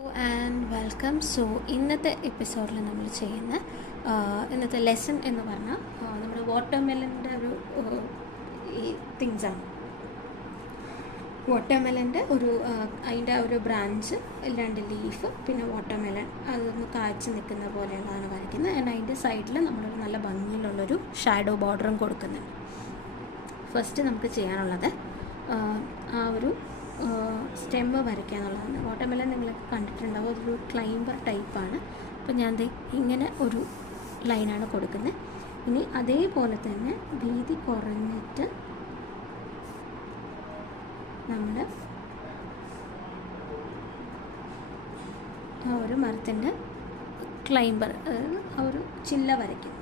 And welcome. So ഇന്നത്തെ എപ്പിസോഡിൽ നമ്മൾ ചെയ്യുന്ന ഇന്നത്തെ ലെസൺ എന്ന് പറഞ്ഞാൽ നമ്മുടെ വാട്ടർമെലൻ്റെ ഒരു ഈ തിങ്സാണ്. വാട്ടർമെലൻ്റെ അതിൻ്റെ ഒരു ബ്രാഞ്ച്, 2 ലീഫ്, പിന്നെ വാട്ടർമെലൻ അതൊന്ന് കാഴ്ച നിൽക്കുന്ന പോലെയുള്ളതാണ് വരയ്ക്കുന്നത്. ആൻഡ് അതിൻ്റെ സൈഡിൽ നമ്മളൊരു നല്ല ഭംഗിയിലുള്ളൊരു ഷാഡോ ബോർഡറും കൊടുക്കുന്നുണ്ട്. ഫസ്റ്റ് നമുക്ക് ചെയ്യാനുള്ളത് ആ ഒരു സ്റ്റെമ്മ് വരയ്ക്കുക എന്നുള്ളതാണ്. വാട്ടർമെലൻ നിങ്ങളൊക്കെ കണ്ടിട്ടുണ്ടാവും, അതൊരു ക്ലൈംബർ ടൈപ്പാണ്. അപ്പോൾ ഞാൻ ഇങ്ങനെ ഒരു ലൈനാണ് കൊടുക്കുന്നത്. ഇനി അതേപോലെ തന്നെ വീതി കുറഞ്ഞിട്ട് നമ്മൾ ആ ഒരു മരത്തിൻ്റെ ക്ലൈംബർ, ആ ഒരു ചില്ല വരയ്ക്കും.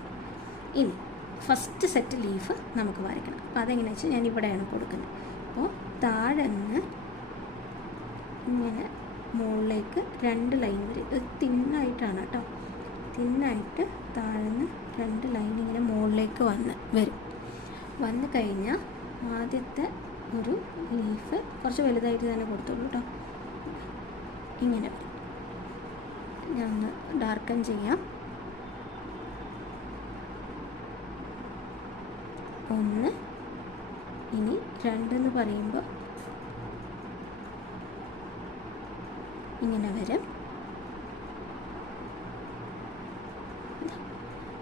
ഇനി ഫസ്റ്റ് സെറ്റ് ലീഫ് നമുക്ക് വരയ്ക്കണം. അപ്പോൾ അതെങ്ങനെയാണെന്ന് വെച്ചാൽ ഞാൻ ഇവിടെയാണ് കൊടുക്കുന്നത്. അപ്പോൾ താഴെ നിന്ന് ഇങ്ങനെ മുകളിലേക്ക് 2 ലൈൻ വരും. ഇത് തിന്നായിട്ടാണ് കേട്ടോ, തിന്നായിട്ട് താഴെ നിന്ന് 2 ലൈൻ ഇങ്ങനെ മുകളിലേക്ക് വന്ന് കഴിഞ്ഞാൽ ആദ്യത്തെ ഒരു ലീഫ് കുറച്ച് വലുതായിട്ട് തന്നെ കൊടുത്തോളൂ കേട്ടോ. ഇങ്ങനെ വരും. ഞാൻ ഒന്ന് ഡാർക്കൻ ചെയ്യാം. 1, ഇനി 2 എന്ന് പറയുമ്പോൾ ഇങ്ങനെ വരും.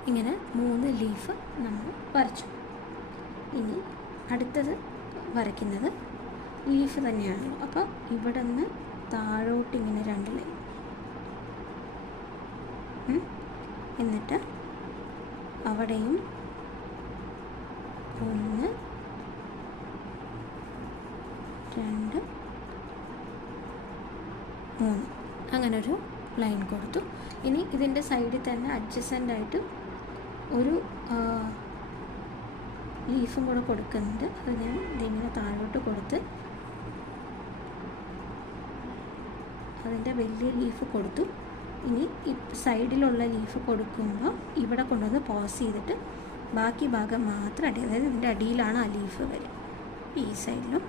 ഇങ്ങനെ 3 ലീഫ് നമ്മൾ വരച്ചു. ഇനി അടുത്തത് വരയ്ക്കുന്നത് ലീഫ് തന്നെയാണല്ലോ. അപ്പോൾ ഇവിടെ നിന്ന് താഴോട്ട് ഇങ്ങനെ 2 ലൈൻ, എന്നിട്ട് അവിടെയും 1, 2, 3 അങ്ങനെ ഒരു ലൈൻ കൊടുത്തു. ഇനി ഇതിൻ്റെ സൈഡിൽ തന്നെ അഡ്ജസൻ്റായിട്ട് ഒരു ലീഫും കൂടെ കൊടുക്കുന്നുണ്ട്. അത് ഞാൻ ഇതിങ്ങനെ താഴോട്ട് കൊടുത്ത് അതിൻ്റെ വലിയ ലീഫ് കൊടുത്തു. ഇനി ഈ സൈഡിലുള്ള ലീഫ് കൊടുക്കുമ്പോൾ ഇവിടെ കൊണ്ടുവന്ന് പോസ് ചെയ്തിട്ട് ബാക്കി ഭാഗം മാത്രം അതായത് ഇതിൻ്റെ അടിയിലാണ് ആ ലീഫ് വരിക. ഈ സൈഡിലും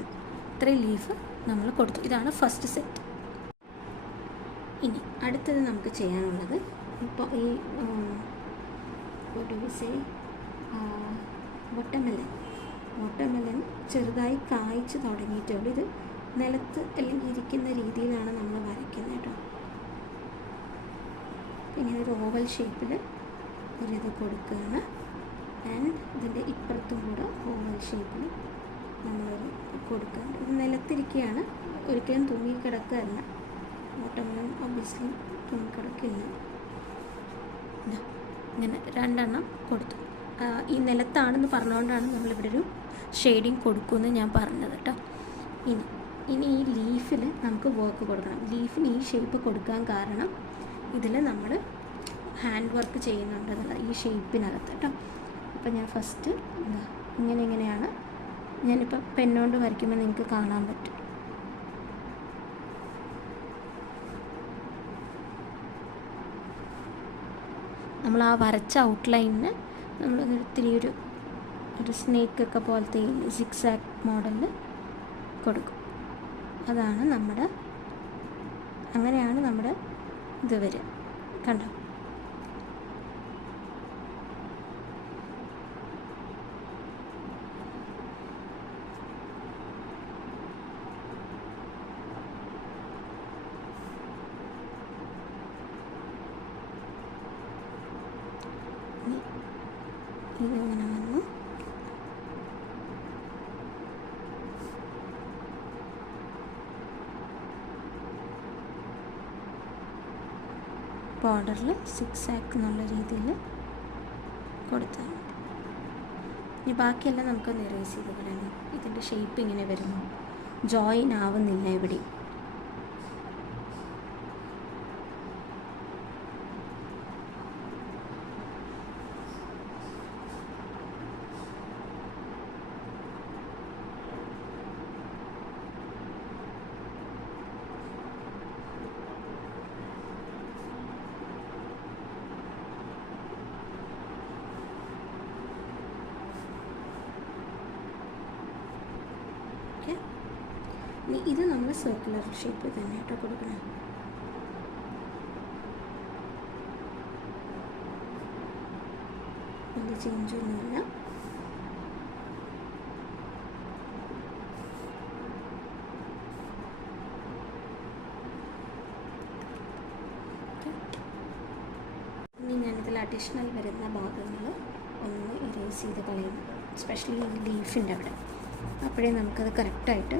ഇത്രയും ലീഫ് നമ്മൾ കൊടുത്തു. ഇതാണ് ഫസ്റ്റ് സെറ്റ്. ഇനി അടുത്തത് നമുക്ക് ചെയ്യാനുള്ളത്, ഇപ്പോൾ ഈ വാട്ടർമെലൻ ചെറുതായി കായ്ച്ച് തുടങ്ങിയിട്ടുള്ളൂ. ഇത് നിലത്ത് അല്ലെങ്കിൽ ഇരിക്കുന്ന രീതിയിലാണ് നമ്മൾ വരയ്ക്കുന്നത് കേട്ടോ. ഇങ്ങനെ ഒരു ഓവൽ ഷേപ്പിൽ ഒരിത് കൊടുക്കുകയാണ്. ആൻഡ് ഇതിൻ്റെ ഇപ്പുറത്തും കൂടെ ഓവൽ ഷേപ്പിൽ നമ്മളൊരു കൊടുക്കുന്നുണ്ട്. ഇത് നിലത്തിരിക്കുകയാണ്, ഒരിക്കലും തൂങ്ങിക്കിടക്കുകയല്ല. Watermelon obviously തൂങ്ങിക്കിടക്കില്ല. ഇങ്ങനെ 2 കൊടുത്തു. ഈ നിലത്താണെന്ന് പറഞ്ഞുകൊണ്ടാണ് നമ്മളിവിടെ ഒരു ഷെയ്ഡിങ് കൊടുക്കുമെന്ന് ഞാൻ പറഞ്ഞത് കേട്ടോ. ഇനി ഈ ലീഫിൽ നമുക്ക് വർക്ക് കൊടുക്കണം. ലീഫിന് ഈ ഷേപ്പ് കൊടുക്കാൻ കാരണം ഇതിൽ നമ്മൾ ഹാൻഡ് വർക്ക് ചെയ്യുന്നുണ്ടെന്നുള്ള ഈ ഷേപ്പിനകത്ത് കേട്ടോ. അപ്പോൾ ഞാൻ ഫസ്റ്റ് ഇങ്ങനെയാണ് ഞാനിപ്പോൾ പെന്നുകൊണ്ട് വരയ്ക്കുമ്പോൾ നിങ്ങൾക്ക് കാണാൻ പറ്റും. നമ്മൾ ആ വരച്ച ഔട്ട്ലൈനിന് നമ്മൾ ഒത്തിരി ഒരു സ്നേക്കൊക്കെ പോലത്തെ സിക്സാക് മോഡലിൽ കൊടുക്കും. അങ്ങനെയാണ് നമ്മുടെ ഇത് വരിക. കണ്ടോ? ഇതിങ്ങനെ വന്നു. ബോർഡറിൽ സിക്സാക്ക് എന്നുള്ള രീതിയിൽ കൊടുത്താൽ മതി. ഇനി ബാക്കിയെല്ലാം നമുക്കൊന്ന് ഇറേസ് ചെയ്ത് കളയണം. ഇതിൻ്റെ ഷേപ്പ് ഇങ്ങനെ വരുന്നു, ജോയിൻ ആവുന്നില്ല എവിടെയും. ഇനി ഇത് നമ്മൾ സർക്കുലർ ഷേപ്പ് തന്നെ കേട്ടോ കൊടുക്കണം. വലിയ ചേഞ്ചൊന്നുമില്ല. ഇനി ഞാനിതിൽ അഡീഷണൽ വരുന്ന ഭാഗങ്ങൾ ഒന്ന് ഇറേസ് ചെയ്ത് കളയുന്നു, എസ്പെഷ്യലി ഈ ലീഫിൻ്റെ അവിടെ. അപ്പോഴേ നമുക്കത് കറക്റ്റായിട്ട്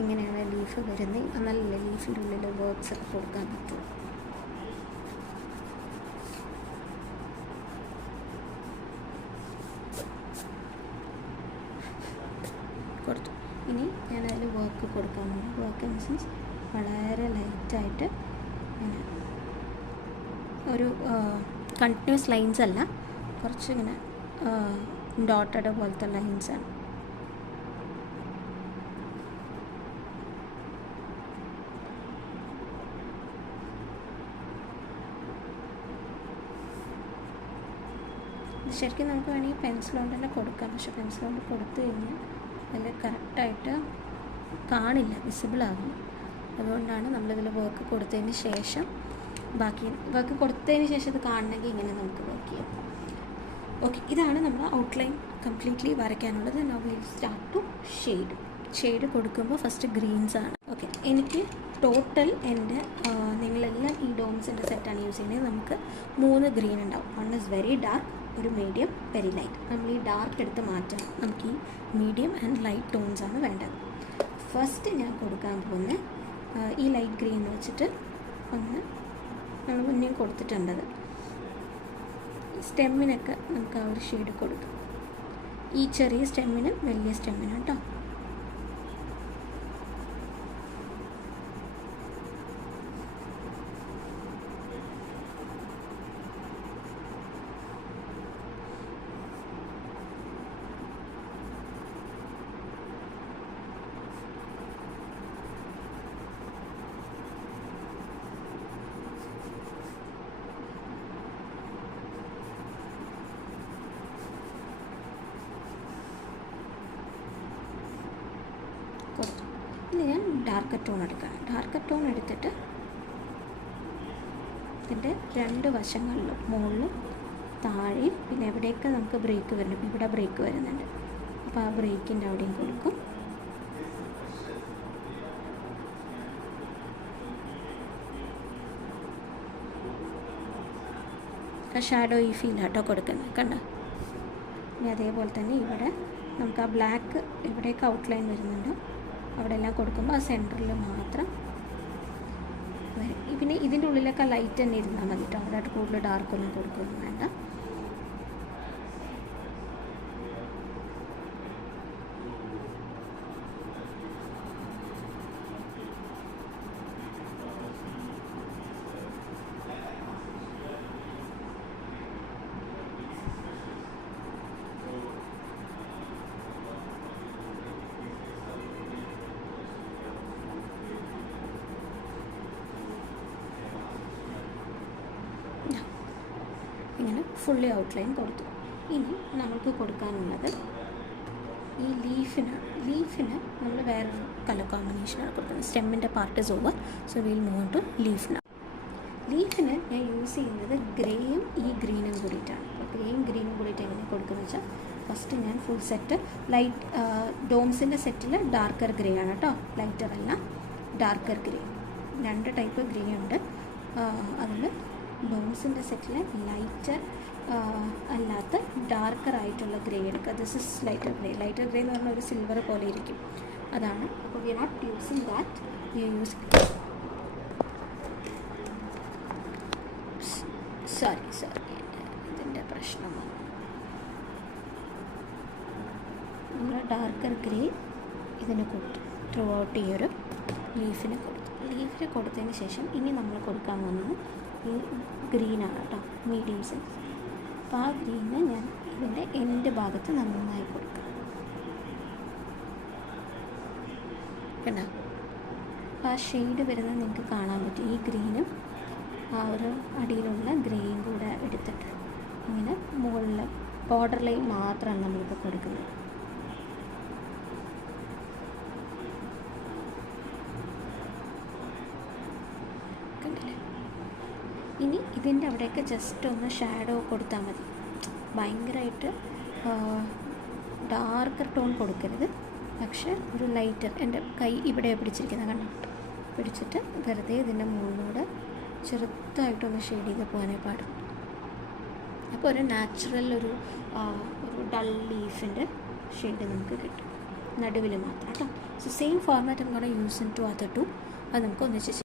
എങ്ങനെയാണ് ലീഫ് വരുന്നത്, നല്ല ലീഫിൻ്റെ ഉള്ളിൽ വേർഡ്സ് ഒക്കെ കൊടുക്കാൻ പറ്റും. കൊടുത്തു. ഇനി ഞാനതിൽ വർക്ക് കൊടുക്കാൻ പോകും. വർക്ക് ഇൻ സെൻസ് വളരെ ലൈറ്റായിട്ട് ഇങ്ങനെ ഒരു കണ്ടിന്യൂസ് ലൈൻസ് അല്ല, കുറച്ച് ഇങ്ങനെ ഡോട്ടഡ് പോലത്തെ ലൈൻസാണ്. ശരിക്കും നമുക്ക് വേണമെങ്കിൽ പെൻസിൽ കൊണ്ട് തന്നെ കൊടുക്കാം, പക്ഷെ പെൻസിൽ കൊണ്ട് കൊടുത്തു കഴിഞ്ഞാൽ അതിൽ കറക്റ്റായിട്ട് കാണില്ല, വിസിബിളാകും. അതുകൊണ്ടാണ് നമ്മളിതിൽ വർക്ക് കൊടുത്തതിന് ശേഷം ബാക്കി വർക്ക് കൊടുത്തതിന് ശേഷം ഇത് കാണണമെങ്കിൽ ഇങ്ങനെ നമുക്ക് വർക്ക് ചെയ്യാം. ഓക്കെ, ഇതാണ് നമ്മൾ ഔട്ട്ലൈൻ കംപ്ലീറ്റ്ലി വരയ്ക്കാനുള്ളത്. Now will start to shade കൊടുക്കുമ്പോൾ ഫസ്റ്റ് ഗ്രീൻസ് ആണ്. ഓക്കെ, എനിക്ക് ടോട്ടൽ എൻ്റെ നിങ്ങളെല്ലാം ഈ ഡോംസിൻ്റെ സെറ്റാണ് യൂസ് ചെയ്യുന്നത്. നമുക്ക് 3 ഗ്രീൻ ഉണ്ടാവും. 1 ഇസ് വെരി ഡാർക്ക്, ഒരു മീഡിയം, വെരി ലൈറ്റ്. നമ്മൾ ഈ ഡാർക്ക് എടുത്ത് മാറ്റണം. നമുക്ക് ഈ മീഡിയം ആൻഡ് ലൈറ്റ് ടോൺസ് ആണ് വേണ്ടത്. ഫസ്റ്റ് ഞാൻ കൊടുക്കാൻ പോകുന്ന ഈ ലൈറ്റ് ഗ്രീൻ വെച്ചിട്ട് ഒന്ന് നമ്മൾ മുന്നേ കൊടുത്തിട്ടുണ്ടത് സ്റ്റെമ്മിനൊക്കെ നമുക്ക് ആ ഒരു ഷെയ്ഡ് കൊടുക്കാം. ഈ ചെറിയ സ്റ്റെമ്മിന് വലിയ സ്റ്റെമ്മിന് കേട്ടോ. കൊടുത്തു. ഇനി ഞാൻ ഡാർക്കർ ടോൺ എടുക്കണം. ഡാർക്കർ ടോൺ എടുത്തിട്ട് ഇതിൻ്റെ 2 വശങ്ങളിലും മുകളിലും താഴെയും പിന്നെ എവിടെയൊക്കെ നമുക്ക് ബ്രേക്ക് വരുന്നുണ്ട്, ഇവിടെ ബ്രേക്ക് വരുന്നുണ്ട്, അപ്പോൾ ആ ബ്രേക്കിൻ്റെ അവിടെയും കൊടുക്കും. ഷാഡോ ഈ ഫീൽ ആട്ടോ കൊടുക്കുന്നത്, കണ്ടോ. ഇനി അതേപോലെ തന്നെ ഇവിടെ നമുക്ക് ആ ബ്ലാക്ക് എവിടെയൊക്കെ ഔട്ട്ലൈൻ വരുന്നുണ്ടോ അവിടെ എല്ലാം കൊടുക്കുമ്പോൾ ആ സെൻറ്ററിൽ മാത്രം വരും. പിന്നെ ഇതിൻ്റെ ഉള്ളിലൊക്കെ ലൈറ്റ് തന്നെ ഇരുന്നാൽ മതി കേട്ടോ, അവിടെ കൂടുതൽ ഡാർക്കൊന്നും കൊടുക്കുകയൊന്നും വേണ്ട. ഇങ്ങനെ ഫുള്ളി ഔട്ട്ലൈൻ കൊടുത്തു. ഇനി നമുക്ക് കൊടുക്കാനുള്ളത് ഈ ലീഫിന് നമ്മൾ വേറൊരു കളർ കോമ്പിനേഷനാണ് കൊടുക്കുന്നത്. സ്റ്റെമ്മിൻ്റെ part is over, so will move to ലീഫിന്. ലീഫിന് ഞാൻ യൂസ് ചെയ്യുന്നത് ഗ്രേയും ഈ ഗ്രീനും കൂടിയിട്ടാണ്. അപ്പോൾ ഗ്രേയും ഗ്രീനും കൂടിയിട്ട് എങ്ങനെ കൊടുക്കുന്നത് വെച്ചാൽ ഫസ്റ്റ് ഞാൻ ഫുൾ സെറ്റ് ലൈറ്റ് ഡോംസിൻ്റെ സെറ്റിൽ ഡാർക്കർ ഗ്രേ ആണ് കേട്ടോ, ലൈറ്റർ അല്ല, ഡാർക്കർ ഗ്രേ. 2 ടൈപ്പ് ഗ്രേ ഉണ്ട്. അതിൽ ഡോംസിൻ്റെ സെറ്റിൽ ലൈറ്റർ അല്ലാത്ത ഡാർക്കർ ആയിട്ടുള്ള ഗ്രേ എടുക്കുക. This is lighter grey. Lighter grey എന്ന് പറഞ്ഞാൽ ഒരു സിൽവർ പോലെ ഇരിക്കും, അതാണ്. അപ്പോൾ we are not using that, we use sorry ഇതിൻ്റെ പ്രശ്നമാണ്. നമ്മൾ ഡാർക്കർ ഗ്രേ ഇതിന് കൊടുത്തു, ത്രൂ ഔട്ട് ഈ ഒരു ലീഫിന് കൊടുത്തതിന് ശേഷം ഇനി നമ്മൾ കൊടുക്കാൻ പോകുന്നത് ഈ ഗ്രീനാണ് കേട്ടോ, മീഡിയം സൈസ്. അപ്പോൾ ആ ഗ്രീന് ഞാൻ ഇതിൻ്റെ എൻഡ് ഭാഗത്ത് നന്നായി കൊടുക്കാം, കണ്ടോ. അപ്പോൾ ആ ഷെയ്ഡ് വരുന്നത് നിങ്ങൾക്ക് കാണാൻ പറ്റും. ഈ ഗ്രീനും ആ ഒരു അടിയിലുള്ള ഗ്രേയും കൂടെ എടുത്തിട്ട് ഇങ്ങനെ മുകളിൽ ബോർഡർ ലൈൻ മാത്രമാണ് നമ്മളിപ്പോൾ കൊടുക്കുന്നത്. ഇതിൻ്റെ അവിടെയൊക്കെ ജസ്റ്റ് ഒന്ന് ഷാഡോ കൊടുത്താൽ മതി. ഭയങ്കരമായിട്ട് ഡാർക്കർ ടോൺ കൊടുക്കരുത്, പക്ഷേ ഒരു ലൈറ്റർ, എൻ്റെ കൈ ഇവിടെ പിടിച്ചിരിക്കുന്നത് കണ്ടോ, പിടിച്ചിട്ട് വെറുതെ ഇതിൻ്റെ മുകളിലൂടെ ചെറുതായിട്ടൊന്ന് ഷെയ്ഡ് ചെയ്ത് പോകാനേ പാടും. അപ്പോൾ ഒരു നാച്ചുറൽ ഒരു ഡൾ ലീഫിൻ്റെ ഷെയ്ഡ് നമുക്ക് കിട്ടും, നടുവിൽ മാത്രം കേട്ടോ. സോ സെയിം ഫോർമാറ്റ് നമുക്ക് use in to other two. അത് നമുക്ക് ഒന്നിച്ച്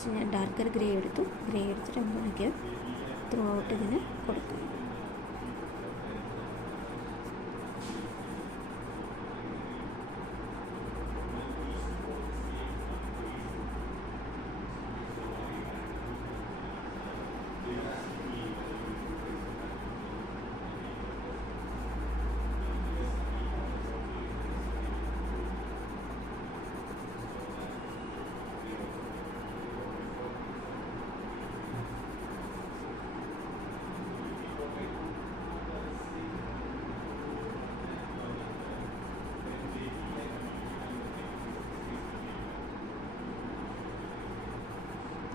സോ ഞാൻ ഡാർക്കർ ഗ്രേ എടുത്തിട്ട് നമുക്ക് ത്രൂ ഔട്ട് ഇതിന് കൊടുക്കും.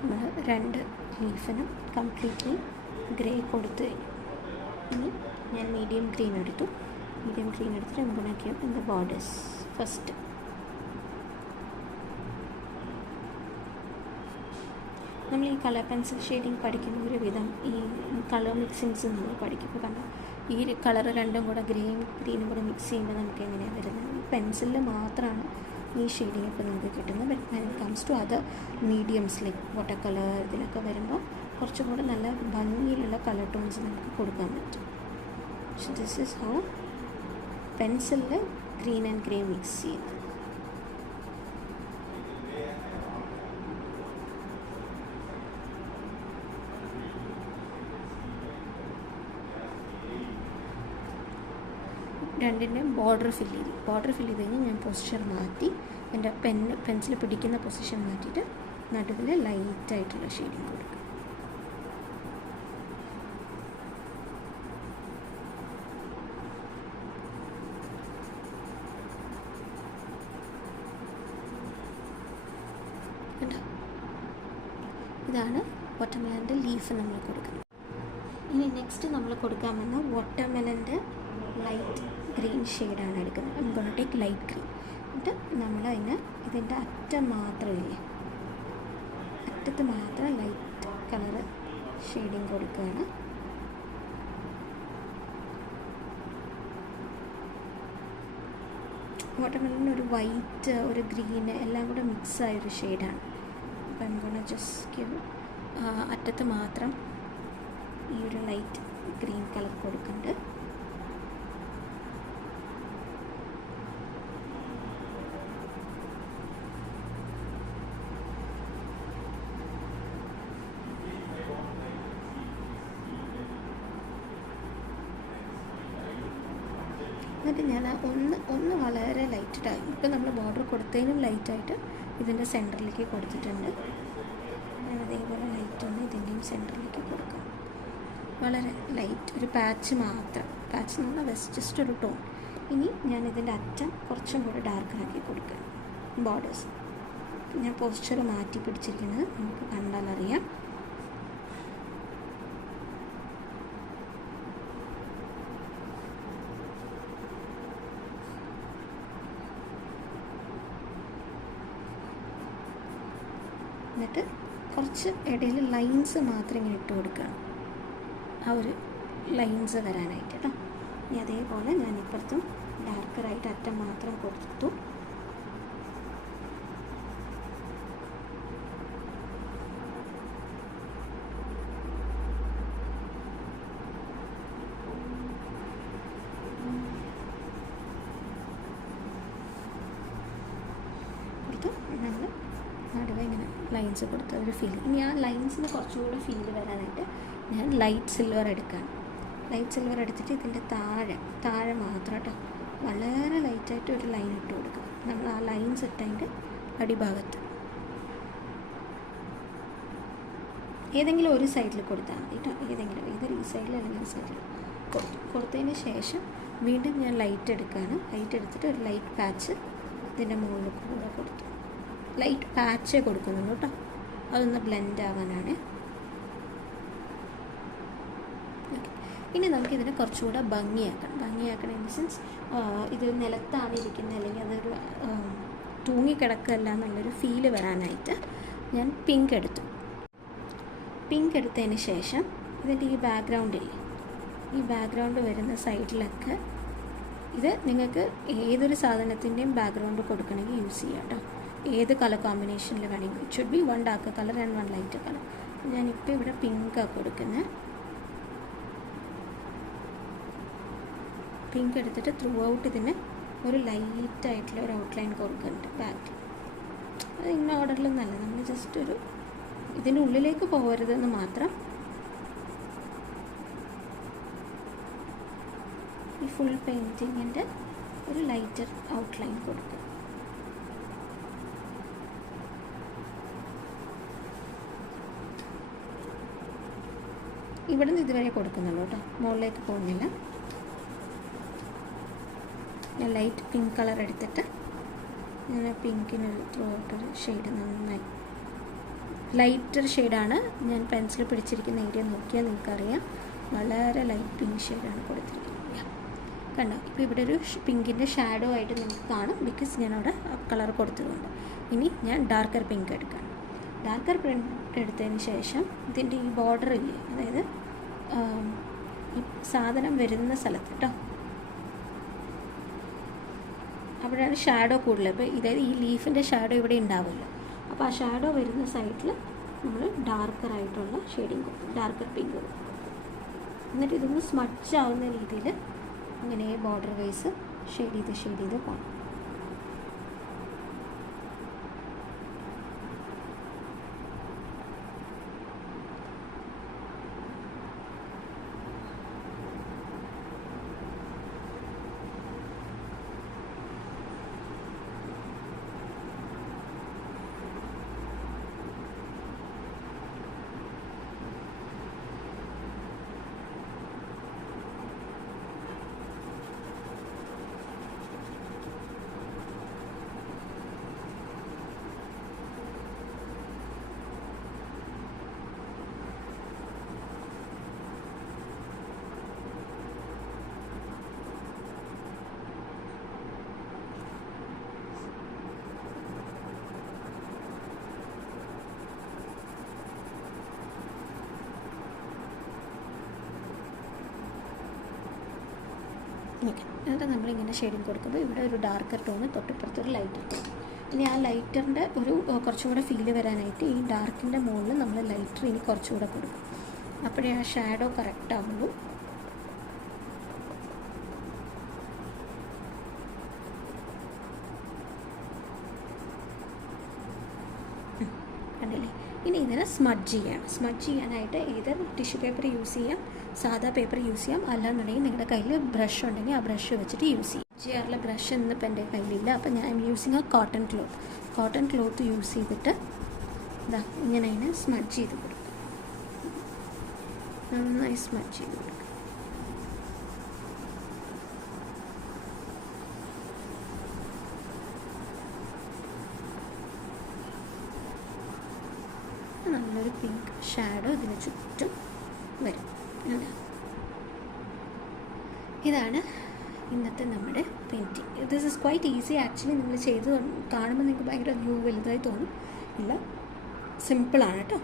നമ്മൾ 2 ലീഫിനും കംപ്ലീറ്റ്ലി ഗ്രേ കൊടുത്തു കഴിഞ്ഞു. ഇനി ഞാൻ മീഡിയം ഗ്രീൻ എടുത്തിട്ട് ഉണ്ടാക്കിയ എൻ്റെ ബോർഡേഴ്സ് ഫസ്റ്റ്. നമ്മൾ ഈ കളർ പെൻസിൽ ഷെയ്ഡിങ് പഠിക്കുന്ന ഒരു വിധം ഈ കളർ മിക്സിങ്സ് നമ്മൾ പഠിക്കും. ഇപ്പോൾ കണ്ടാൽ ഈ കളർ രണ്ടും കൂടെ ഗ്രീനും കൂടെ മിക്സ് ചെയ്യുമ്പോൾ നമുക്ക് എങ്ങനെയാണ് വരുന്നത്. ഈ പെൻസിലിൽ മാത്രമാണ് ഈ ഷെയ്ഡിങ് ഇപ്പോൾ നമുക്ക് കിട്ടുന്നത്. But when it comes to other mediums like watercolour ഇതിലൊക്കെ വരുമ്പോൾ കുറച്ചും കൂടെ നല്ല ഭംഗിയിലുള്ള കളർ ടോൺസ് നമുക്ക് കൊടുക്കാൻ പറ്റും. സോ ദിസ് ഈസ് ഹൗ പെൻസിലിൽ ഗ്രീൻ ആൻഡ് ഗ്രേ മിക്സ് ചെയ്യുന്നത്. രണ്ടിൻ്റെയും ബോർഡർ ഫില്ല് ചെയ്ത് കഴിഞ്ഞ് ഞാൻ പൊസിഷൻ മാറ്റി, എൻ്റെ പെൻസിൽ പിടിക്കുന്ന പൊസിഷൻ മാറ്റിയിട്ട് നടുവിൽ ലൈറ്റായിട്ടുള്ള ഷെയ്ഡിങ് കൊടുക്കും. ഇതാണ് വാട്ടർമെലൻ്റെ ലീഫ് നമ്മൾ കൊടുക്കുന്നത്. ഇനി നെക്സ്റ്റ് നമ്മൾ കൊടുക്കാൻ വന്ന വാട്ടർമെലൻ്റെ ലൈറ്റ് ഗ്രീൻ ഷെയ്ഡാണ് എടുക്കുന്നത്. I gonna take light green. എന്നിട്ട് നമ്മളതിന് ഇതിൻ്റെ അറ്റത്ത് മാത്രം ലൈറ്റ് കളർ ഷെയ്ഡിങ് കൊടുക്കുകയാണ്. വാട്ടർമെലൻ ഒരു വൈറ്റ് ഒരു ഗ്രീന് എല്ലാം കൂടെ മിക്സായൊരു ഷെയ്ഡാണ്. അപ്പം ഐ ഗോണ ജസ്റ്റ് ഗിവ് അറ്റത്ത് മാത്രം ഈ ഒരു ലൈറ്റ് ഗ്രീൻ കളർ കൊടുക്കുന്നുണ്ട്. എന്നിട്ട് ഞാൻ ഒന്ന് വളരെ ലൈറ്റായി, ഇപ്പം നമ്മൾ ബോർഡർ കൊടുത്തതിനും ലൈറ്റായിട്ട് ഇതിൻ്റെ സെൻറ്ററിലേക്ക് കൊടുത്തിട്ടുണ്ട്. ഞാൻ അതേപോലെ ലൈറ്റ് ഒന്ന് ഇതിൻ്റെയും സെൻറ്ററിലേക്ക് കൊടുക്കാം. വളരെ ലൈറ്റ് ഒരു പാച്ച് മാത്രം, പാച്ച് എന്ന് പറഞ്ഞാൽ ജസ്റ്റ് ഒരു ടോൺ. ഇനി ഞാൻ ഇതിൻ്റെ അറ്റം കുറച്ചും കൂടി ഡാർക്കറാക്കി കൊടുക്കുക. ബോർഡേഴ്സ് ഞാൻ പോസ്ചർ മാറ്റി പിടിച്ചിരിക്കുന്നത് നമുക്ക് കണ്ടാലറിയാം. എന്നിട്ട് കുറച്ച് ഇടയിൽ ലൈൻസ് മാത്രം ഇങ്ങനെ ഇട്ട് കൊടുക്കണം, ആ ഒരു ലൈൻസ് വരാനായിട്ട് കേട്ടോ. ഇനി അതേപോലെ ഞാൻ ഇപ്പുറത്തും ഡാർക്കറായിട്ട് അറ്റം മാത്രം കൊടുത്തു. നമ്മൾ നടുവേ ഇങ്ങനെ ലൈൻസ് കൊടുത്ത ഒരു ഫീൽ. ഇനി ആ ലൈൻസിന് കുറച്ചുകൂടി ഫീൽ വരാനായിട്ട് ഞാൻ ലൈറ്റ് സിൽവർ എടുക്കുകയാണ്. ലൈറ്റ് സിൽവർ എടുത്തിട്ട് ഇതിൻ്റെ താഴെ മാത്രം കേട്ടോ വളരെ ലൈറ്റായിട്ട് ഒരു ലൈൻ ഇട്ട് കൊടുക്കുക. നമ്മൾ ആ ലൈൻസ് ഇട്ടതിൻ്റെ അടിഭാഗത്ത് ഏതെങ്കിലും ഒരു സൈഡിൽ കൊടുത്താൽ മതി കേട്ടോ. ഏതൊരു ഈ സൈഡിൽ അല്ലെങ്കിൽ ഈ സൈഡിൽ കൊടുത്തതിന് ശേഷം വീണ്ടും ഞാൻ ലൈറ്റ് എടുക്കുകയാണ്. ലൈറ്റ് എടുത്തിട്ട് ഒരു ലൈറ്റ് പാച്ച് ഇതിൻ്റെ മുകളിൽ കൂടെ കൊടുത്തു. ലൈറ്റ് പാച്ചേ കൊടുക്കുന്നുള്ളൂ കേട്ടോ, അതൊന്ന് ബ്ലെൻഡ് ആവാനാണ്. ഇനി നമുക്കിതിനെ കുറച്ചുകൂടെ ഭംഗിയാക്കണം ഇൻ ദ സെൻസ് ഇത് നിലത്താണ് ഇരിക്കുന്നത് അല്ലെങ്കിൽ അതൊരു തൂങ്ങിക്കിടക്കല്ല എന്നുള്ളൊരു ഫീല് വരാനായിട്ട് ഞാൻ പിങ്ക് എടുത്തതിന് ശേഷം ഇതിൻ്റെ ഈ ബാക്ക്ഗ്രൗണ്ട് വരുന്ന സൈഡിലൊക്കെ ഇത് നിങ്ങൾക്ക് ഏതൊരു സാധനത്തിൻ്റെയും ബാക്ക്ഗ്രൗണ്ട് കൊടുക്കണമെങ്കിൽ യൂസ് ചെയ്യാം കേട്ടോ. ഏത് കളർ കോമ്പിനേഷനിൽ വേണമെങ്കിൽ. It should be 1 dark colour and 1 light colour. ഞാനിപ്പോൾ ഇവിടെ പിങ്കാണ് കൊടുക്കുന്നത്. പിങ്ക് എടുത്തിട്ട് ത്രൂ ഔട്ട് ഇതിന് ഒരു ലൈറ്റായിട്ടുള്ള ഒരു ഔട്ട്ലൈൻ കൊടുക്കുന്നുണ്ട് ബാക്കിൽ. അത് ഇന്ന ഓർഡറിലൊന്നല്ല, നമ്മൾ ജസ്റ്റ് ഒരു ഇതിൻ്റെ ഉള്ളിലേക്ക് പോകരുതെന്ന് മാത്രം. ഈ ഫുൾ പെയിൻറ്റിങ്ങിൻ്റെ ഒരു ലൈറ്റർ ഔട്ട്ലൈൻ കൊടുക്കും. ഇവിടെ നിന്ന് ഇതുവരെ കൊടുക്കുന്നുള്ളൂ കേട്ടോ, മുകളിലേക്ക് പോകുന്നില്ല. ഞാൻ ലൈറ്റ് പിങ്ക് കളർ എടുത്തിട്ട് ഞാൻ പിങ്കിന് ത്രൂ ഔട്ടൊരു ഷെയ്ഡ് നന്നായി ലൈറ്റർ ഷെയ്ഡാണ് ഞാൻ പെൻസിൽ പിടിച്ചിരിക്കുന്ന ഏരിയ നോക്കിയാൽ നിങ്ങൾക്കറിയാം. വളരെ ലൈറ്റ് പിങ്ക് ഷെയ്ഡാണ് കൊടുത്തിരിക്കുന്നത്. കണ്ടോ, ഇപ്പോൾ ഇവിടെ ഒരു പിങ്കിൻ്റെ ഷാഡോ ആയിട്ട് നിങ്ങൾക്ക് കാണും, ബിക്കോസ് ഞാനവിടെ കളർ കൊടുത്തതുകൊണ്ട്. ഇനി ഞാൻ ഡാർക്കർ പിങ്ക് എടുക്കാം. ഡാർക്കർ പിങ്ക് എടുത്തതിന് ശേഷം ഇതിൻ്റെ ഈ ബോർഡർ ഇല്ലേ, അതായത് ഈ സാധനം വരുന്ന സ്ഥലത്ത് കേട്ടോ, അവിടെയാണ് ഷാഡോ കൂടുതൽ. അപ്പോൾ ഇതായത് ഈ ലീഫിൻ്റെ ഷാഡോ ഇവിടെ ഉണ്ടാവുമല്ലോ, അപ്പോൾ ആ ഷാഡോ വരുന്ന സൈഡിൽ നമ്മൾ ഡാർക്കറായിട്ടുള്ള ഷെയ്ഡിങ് കൊടുക്കും, ഡാർക്കർ പിങ്ക് കൊടുക്കും. എന്നിട്ട് ഇതൊന്ന് സ്മച്ച് ആവുന്ന രീതിയിൽ ഇങ്ങനെ ബോർഡർ വൈസ് ഷെയ്ഡ് ചെയ്ത് പോകണം. ഓക്കെ, എന്നിട്ട് നമ്മളിങ്ങനെ ഷെയ്ഡിങ് കൊടുക്കുമ്പോൾ ഇവിടെ ഒരു ഡാർക്കർ ടോണ്, തൊട്ടിപ്പുറത്തൊരു ലൈറ്റർ ടോൺ. ഇനി ആ ലൈറ്ററിൻ്റെ ഒരു കുറച്ചും കൂടെ ഫീല് വരാനായിട്ട് ഈ ഡാർക്കിൻ്റെ മുകളിൽ നമ്മൾ ലൈറ്റർ ഇനി കുറച്ചുകൂടെ കൊടുക്കും. അപ്പോഴേ ആ ഷാഡോ കറക്റ്റ് ആവുള്ളൂ. കണ്ടില്ലേ? ഇനി ഇതിനെ സ്മഡ്ജ് ചെയ്യാനായിട്ട് ഏതൊരു ടിഷ്യൂ പേപ്പർ യൂസ് ചെയ്യാം, സാധാ പേപ്പർ യൂസ് ചെയ്യാം, അല്ലാന്നുണ്ടെങ്കിൽ നിങ്ങളുടെ കയ്യിൽ ബ്രഷ് ഉണ്ടെങ്കിൽ ആ ബ്രഷ് വെച്ചിട്ട് യൂസ് ചെയ്യാറുള്ള ബ്രഷ് ഇന്നിപ്പോൾ എൻ്റെ കയ്യിലില്ല. അപ്പോൾ ഞാൻ യൂസിങ് കോട്ടൺ ക്ലോത്ത് യൂസ് ചെയ്തിട്ട് ഇതാ ഇങ്ങനെ അതിനെ സ്മഡ്ജ് ചെയ്ത് കൊടുക്കും. നന്നായി സ്മഡ്ജ് ചെയ്ത് കൊടുക്കും. നല്ലൊരു പിങ്ക് ഷാഡോ ഇതിന് ചുറ്റും വരും. ഇതാണ് ഇന്നത്തെ നമ്മുടെ painting. This is quite easy actually. നിങ്ങൾ ചെയ്ത് കാണുമ്പോൾ നിങ്ങൾക്ക് ഭയങ്കര വ്യൂ വലുതായി തോന്നും. ഇല്ല, സിമ്പിളാണ് കേട്ടോ.